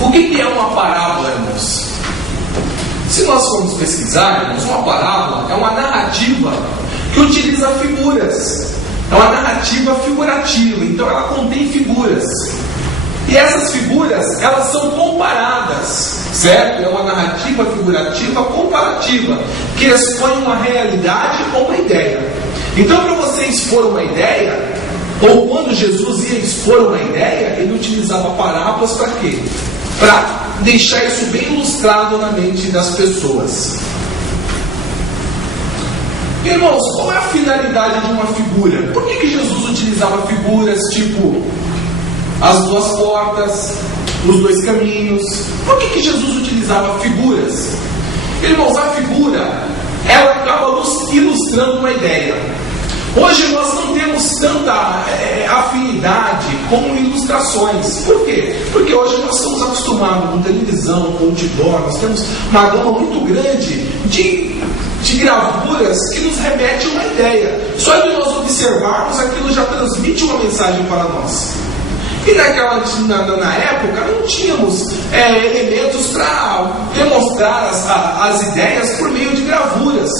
O que é uma parábola, irmãos? Se nós formos pesquisar, irmãos, uma parábola é uma narrativa que utiliza figuras. É uma narrativa figurativa, então ela contém figuras. E essas figuras, elas são comparadas, certo? É uma narrativa figurativa comparativa, que expõe uma realidade ou uma ideia. Então, para você expor uma ideia, ou quando Jesus ia expor uma ideia, ele utilizava parábolas para quê? Para deixar isso bem ilustrado na mente das pessoas. Irmãos, qual é a finalidade de uma figura? Por que Jesus utilizava figuras tipo as duas portas, os dois caminhos? Por que Jesus utilizava figuras? Irmãos, a figura, ela acaba ilustrando uma ideia. Hoje nós não temos tanta afinidade com ilustrações. Por quê? Porque hoje nós estamos acostumados com televisão, com outdoor, nós temos uma gama muito grande de gravuras que nos remete a uma ideia. Só de nós observarmos, aquilo já transmite uma mensagem para nós. E na época não tínhamos elementos para demonstrar as ideias por meio de gravuras.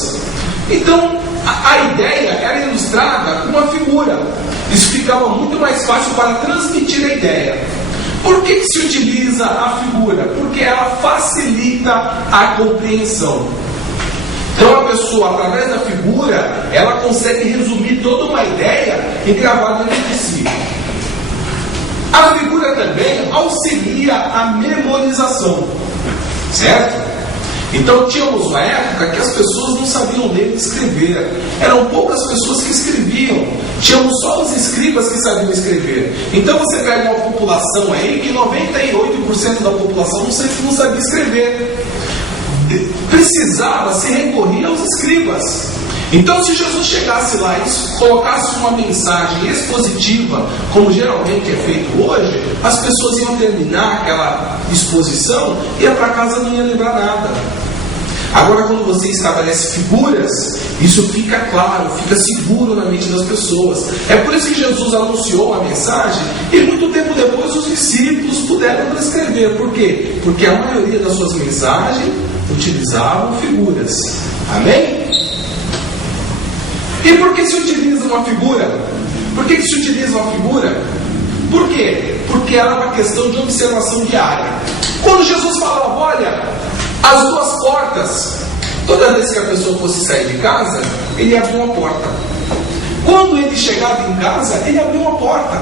Então a ideia era ilustrada com uma figura. Isso ficava muito mais fácil para transmitir a ideia. Por que se utiliza a figura? Porque ela facilita a compreensão. Então a pessoa, através da figura, ela consegue resumir toda uma ideia e gravar dentro de si. A figura também auxilia a memorização, certo? Então tínhamos uma época que as pessoas não sabiam ler e escrever. Eram poucas pessoas que escreviam. Tínhamos só os escribas que sabiam escrever. Então você pega uma população aí que 98% da população não sabia escrever. Precisava se recorrer aos escribas. Então, se Jesus chegasse lá e colocasse uma mensagem expositiva, como geralmente é feito hoje, as pessoas iam terminar aquela exposição e ia para casa e não ia lembrar nada. Agora, quando você estabelece figuras, isso fica claro, fica seguro na mente das pessoas. É por isso que Jesus anunciou a mensagem e muito tempo depois os discípulos puderam transcrever. Por quê? Porque a maioria das suas mensagens utilizavam figuras. Amém? E por que se utiliza uma figura? Por que se utiliza uma figura? Por quê? Porque era uma questão de observação diária. Quando Jesus falava, olha, as duas portas, toda vez que a pessoa fosse sair de casa, ele abriu uma porta. Quando ele chegava em casa, ele abriu uma porta.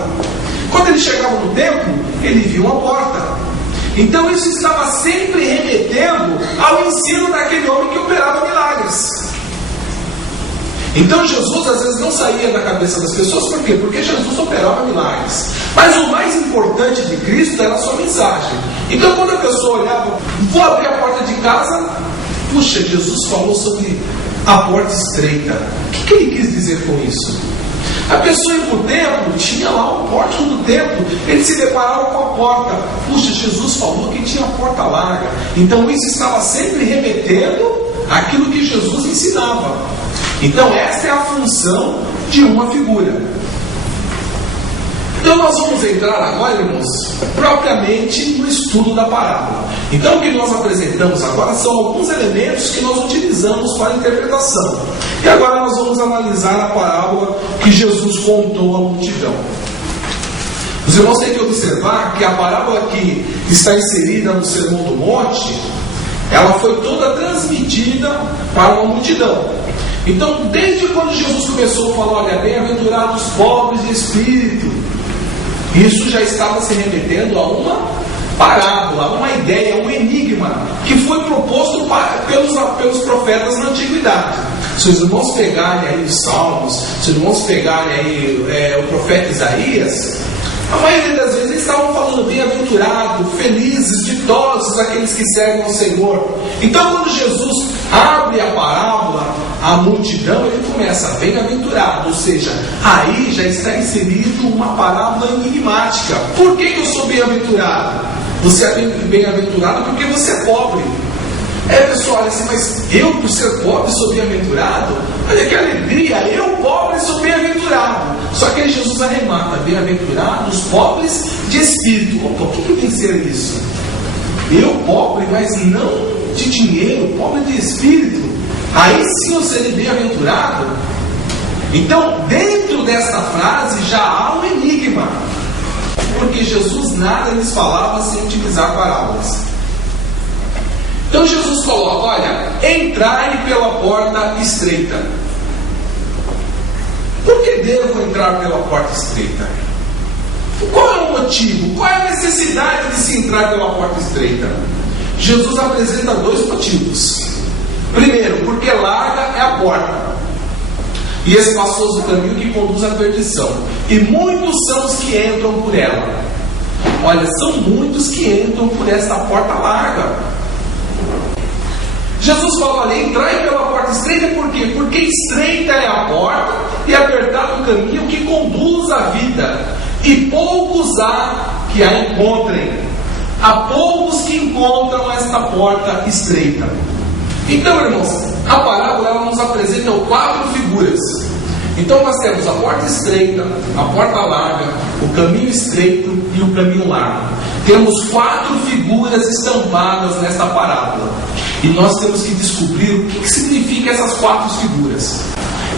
Quando ele chegava no templo, ele viu uma porta. Então isso estava sempre remetendo ao ensino daquele homem que operava milagres. Então Jesus às vezes não saía da cabeça das pessoas, por quê? Porque Jesus operava milagres. Mas o mais importante de Cristo era a sua mensagem. Então quando a pessoa olhava, vou abrir a porta de casa, puxa, Jesus falou sobre a porta estreita. O que ele quis dizer com isso? A pessoa ia para o templo, tinha lá o pórtico do templo, ele se deparava com a porta. Puxa, Jesus falou que tinha a porta larga. Então isso estava sempre remetendo àquilo que Jesus ensinava. Então esta é a função de uma figura. Então nós vamos entrar agora, irmãos, propriamente no estudo da parábola. Então o que nós apresentamos agora são alguns elementos que nós utilizamos para a interpretação. E agora nós vamos analisar a parábola que Jesus contou à multidão. Os irmãos têm que observar que a parábola que está inserida no Sermão do Monte, ela foi toda transmitida para uma multidão. Então, desde quando Jesus começou a falar, olha, bem-aventurados os pobres de espírito, isso já estava se remetendo a uma parábola, a uma ideia, um enigma, que foi proposto pelos profetas na antiguidade. Se os irmãos pegarem aí os Salmos, se os irmãos pegarem aí o profeta Isaías, a maioria das vezes eles estavam falando bem-aventurado, felizes, ditosos aqueles que servem ao Senhor. Então quando Jesus abre a parábola, a multidão, ele começa bem-aventurado, ou seja, aí já está inserido uma parábola enigmática. Por que eu sou bem-aventurado? Você é bem-aventurado porque você é pobre. Pessoal, olha assim, mas eu por ser pobre sou bem-aventurado? Olha que alegria, eu pobre sou bem-aventurado. Só que aí Jesus arremata, bem-aventurados os pobres de espírito. Opa, o que vem ser isso? Eu pobre, mas não de dinheiro, pobre de espírito, aí sim eu serei bem-aventurado. Então, dentro desta frase já há um enigma, porque Jesus nada lhes falava sem utilizar parábolas. Então Jesus coloca: olha, entrai pela porta estreita. Por que devo entrar pela porta estreita? Qual é o motivo? Qual é a necessidade de se entrar pela porta estreita? Jesus apresenta dois motivos. Primeiro, porque larga é a porta, e espaçoso o caminho que conduz à perdição, e muitos são os que entram por ela. Olha, são muitos que entram por esta porta larga. Jesus fala: olha, entrai pela porta estreita. Por quê? Porque estreita é a porta e apertado o caminho que conduz à vida, e poucos há que a encontrem. Há poucos que encontram esta porta estreita. Então, irmãos, a parábola ela nos apresenta 4 figuras. Então nós temos a porta estreita, a porta larga, o caminho estreito e o caminho largo. Temos 4 figuras estampadas nesta parábola, e nós temos que descobrir o que significa essas 4 figuras.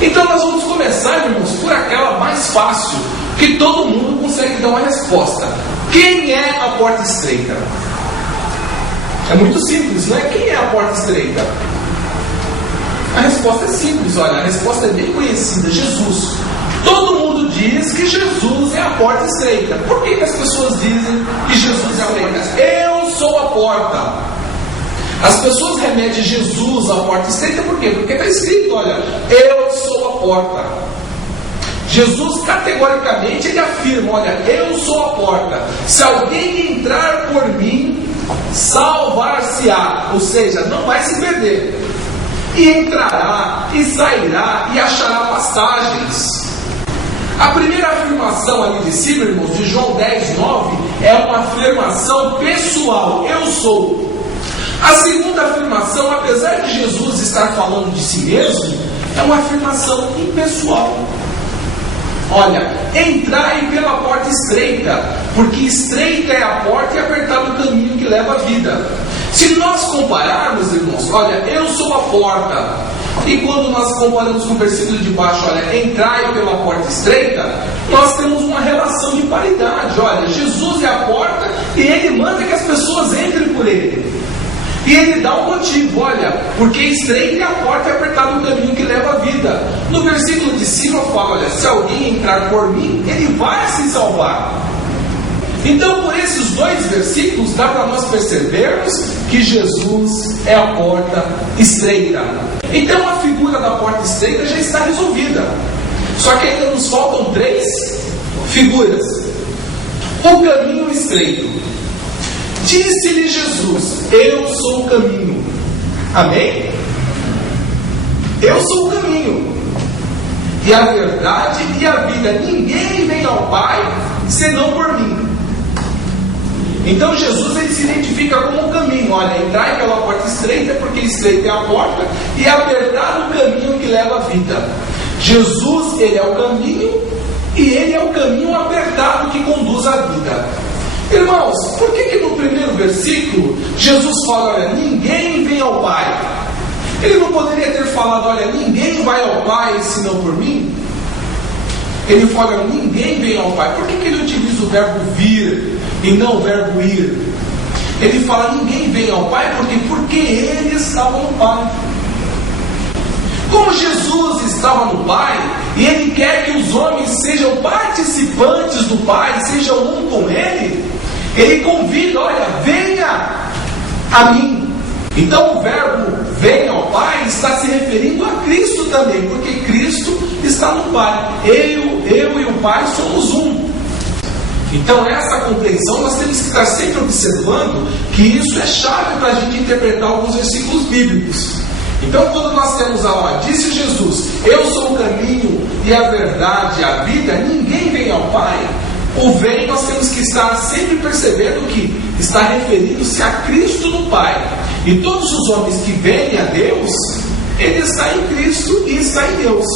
Então nós vamos começar, irmãos, por aquela mais fácil, que todo mundo consegue dar uma resposta. Quem é a porta estreita? É muito simples, não é? Quem é a porta estreita? A resposta é simples, olha, a resposta é bem conhecida: Jesus. Todo mundo diz que Jesus é a porta estreita. Por que as pessoas dizem que Jesus é a porta estreita? Eu sou a porta. As pessoas remetem Jesus à porta estreita por quê? Porque está escrito: olha, eu sou a porta. Jesus categoricamente ele afirma: olha, eu sou a porta. Se alguém entrar por mim, salvar-se-á, ou seja, não vai se perder, e entrará e sairá e achará passagens. A primeira afirmação ali de cima, irmãos, de João 10:9, é uma afirmação pessoal: eu sou. A segunda afirmação, apesar de Jesus estar falando de si mesmo, é uma afirmação impessoal. Olha, entrai pela porta estreita, porque estreita é a porta e apertado o caminho que leva à vida. Se nós compararmos, irmãos, olha, eu sou a porta, e quando nós comparamos com o versículo de baixo, olha, entrai pela porta estreita, nós temos uma relação de paridade. Olha, Jesus é a porta e ele manda que as pessoas entrem por ele. E ele dá um motivo: olha, porque estreita é a porta e apertado o caminho que leva à vida. No versículo de cima fala: olha, se alguém entrar por mim, ele vai se salvar. Então, por esses 2 versículos, dá para nós percebermos que Jesus é a porta estreita. Então, a figura da porta estreita já está resolvida. Só que ainda nos faltam 3 figuras. O caminho estreito. Disse-lhe Jesus: eu sou o caminho. Amém? Eu sou o caminho, e a verdade e a vida. Ninguém vem ao Pai senão por mim. Então Jesus ele se identifica como o caminho. Olha, entrai pela porta estreita, porque estreita é a porta, e apertado o caminho que leva à vida. Jesus, ele é o caminho, e ele é o caminho apertado que conduz à vida. Irmãos, por que no primeiro versículo Jesus fala: olha, ninguém vem ao Pai? Ele não poderia ter falado: olha, ninguém vai ao Pai senão por mim? Ele fala: olha, ninguém vem ao Pai. Por que ele utiliza o verbo vir e não o verbo ir? Ele fala: ninguém vem ao Pai porque ele estava no Pai. Como Jesus estava no Pai, e ele quer que os homens sejam participantes do Pai, sejam um com ele, ele convida: olha, venha a mim. Então o verbo venha ao Pai está se referindo a Cristo também, porque Cristo está no Pai. Eu e o Pai somos um. Então essa compreensão nós temos que estar sempre observando que isso é chave para a gente interpretar alguns versículos bíblicos. Então quando nós temos disse Jesus: eu sou o caminho e a verdade e a vida, ninguém vem ao Pai. O vem nós temos que estar sempre percebendo que está referindo-se a Cristo no Pai. E todos os homens que vêm a Deus, ele está em Cristo e está em Deus.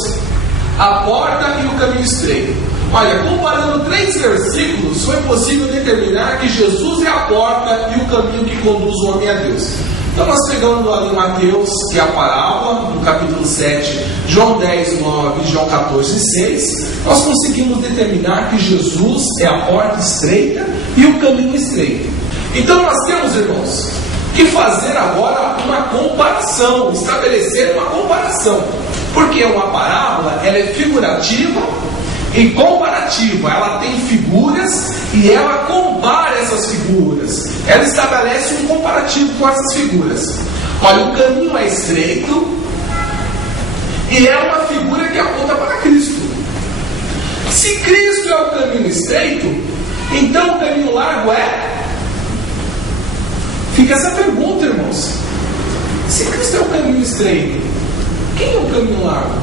A porta e o caminho estreito. Olha, comparando 3 versículos, foi possível determinar que Jesus é a porta e o caminho que conduz o homem a Deus. Então nós pegando ali Mateus, que é a parábola, no capítulo 7, João 10, 9 e João 14, 6, nós conseguimos determinar que Jesus é a porta estreita e o caminho estreito. Então nós temos, irmãos, que fazer agora uma comparação, estabelecer uma comparação. Porque uma parábola, ela é figurativa e comparativa. Ela tem figuras e ela compara essas figuras. Ela estabelece um comparativo com essas figuras. Olha, o caminho é estreito e é uma figura que aponta para Cristo. Se Cristo é o caminho estreito, então o caminho largo é... Fica essa pergunta, irmãos. Se Cristo é o caminho estreito, quem é o caminho largo?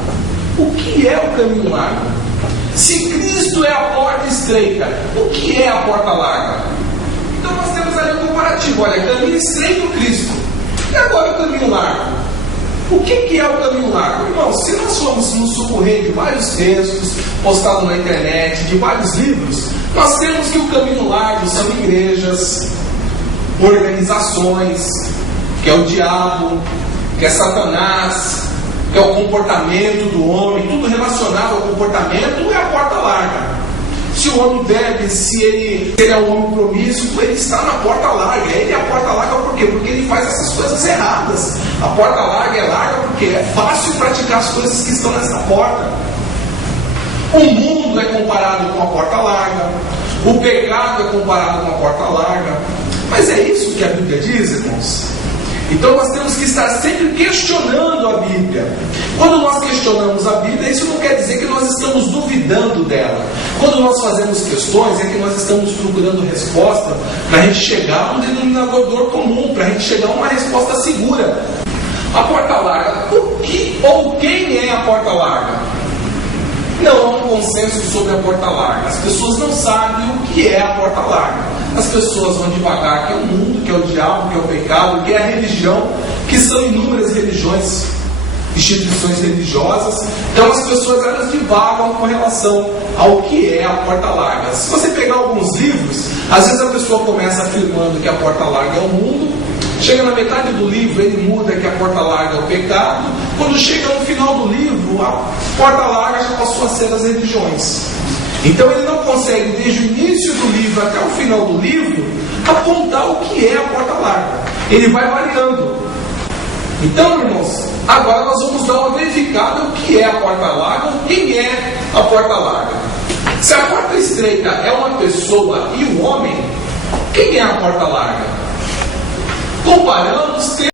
O que é o caminho largo? Se Cristo é a porta estreita, o que é a porta larga? Então nós temos ali um comparativo. Olha, caminho estreito, Cristo. E agora o caminho largo? O que é o caminho largo? Irmãos, se nós formos nos socorrer de vários textos postados na internet, de vários livros, nós temos que o caminho largo são igrejas, organizações, que é o diabo, que é Satanás, que é o comportamento do homem, tudo relacionado ao comportamento é a porta larga. Se o homem bebe, se ele é um homem promíscuo, ele está na porta larga. Ele é a porta larga por quê? Porque ele faz essas coisas erradas. A porta larga é larga porque é fácil praticar as coisas que estão nessa porta. O mundo é comparado com a porta larga, o pecado é comparado com a porta larga. Mas é isso que a Bíblia diz, irmãos? Então nós temos que estar sempre questionando a Bíblia. Quando nós questionamos a Bíblia, isso não quer dizer que nós estamos duvidando dela. Quando nós fazemos questões, é que nós estamos procurando resposta para a gente chegar a um denominador comum, para a gente chegar a uma resposta segura. A porta larga, o que ou quem é a porta larga? Não há um consenso sobre a porta larga. As pessoas não sabem o que é a porta larga. As pessoas vão devagar, que é o mundo, que é o diabo, que é o pecado, que é a religião, que são inúmeras religiões, instituições religiosas. Então as pessoas elas divagam com relação ao que é a porta larga. Se você pegar alguns livros, às vezes a pessoa começa afirmando que a porta larga é o mundo, chega na metade do livro, ele muda que a porta larga é o pecado. Quando chega no final do livro, a porta larga já passou a ser as religiões. Então ele não consegue, desde o início do livro até o final do livro, apontar o que é a porta larga. Ele vai variando. Então, irmãos, agora nós vamos dar uma verificada o que é a porta larga, quem é a porta larga. Se a porta estreita é uma pessoa e um homem, quem é a porta larga? Comparamos